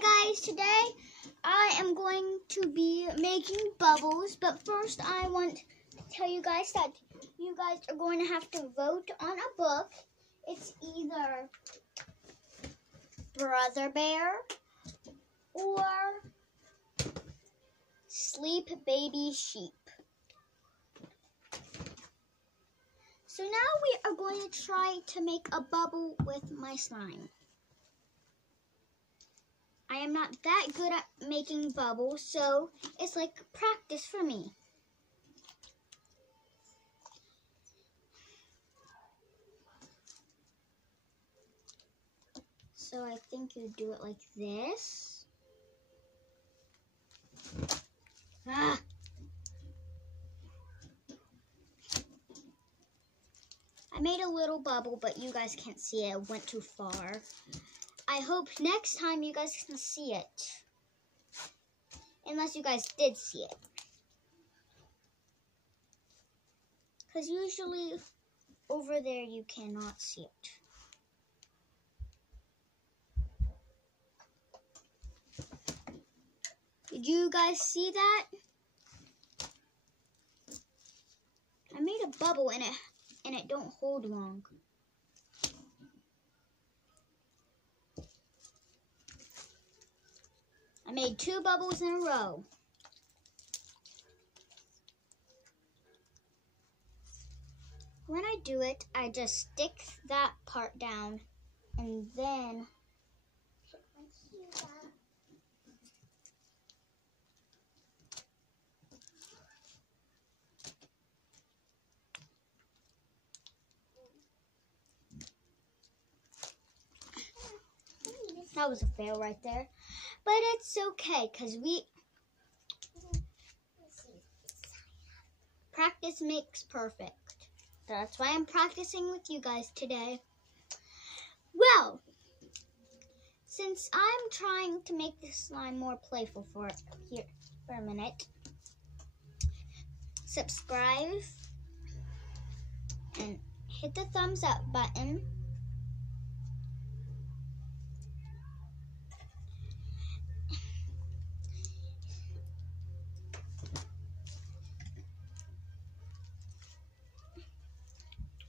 Hi guys, today I am going to be making bubbles, but first I want to tell you guys that you guys are going to have to vote on a book. It's either Brother Bear or Sleep Baby Sheep. So now we are going to try to make a bubble with my slime. I am not that good at making bubbles, so it's like practice for me. So I think you do it like this. Ah! I made a little bubble, but you guys can't see it. It went too far. I hope next time you guys can see it. Unless you guys did see it. Because usually over there you cannot see it. Did you guys see that? I made a bubble and it don't hold long. I made 2 bubbles in a row. When I do it, I just stick that part down and then that was a fail right there. But it's okay because practice makes perfect. That's why I'm practicing with you guys today. Well, since I'm trying to make this slime more playful for a minute, subscribe and hit the thumbs up button.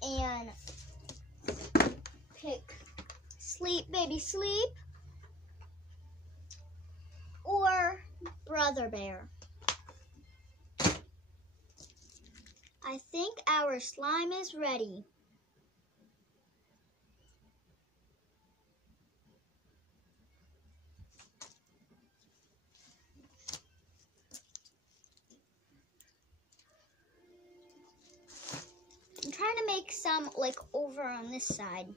And pick Sleep Baby Sleep or Brother Bear. I think our slime is ready. I'm trying to make some like over on this side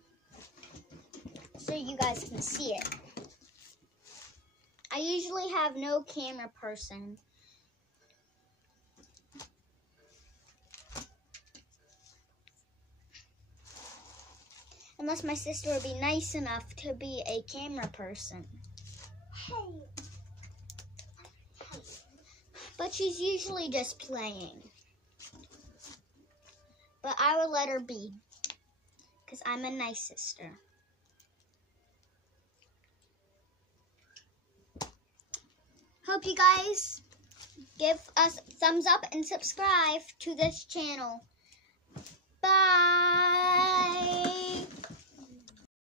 so you guys can see it. I usually have no camera person. Unless my sister would be nice enough to be a camera person. But she's usually just playing. But I will let her be, because I'm a nice sister. Hope you guys give us a thumbs up and subscribe to this channel. Bye!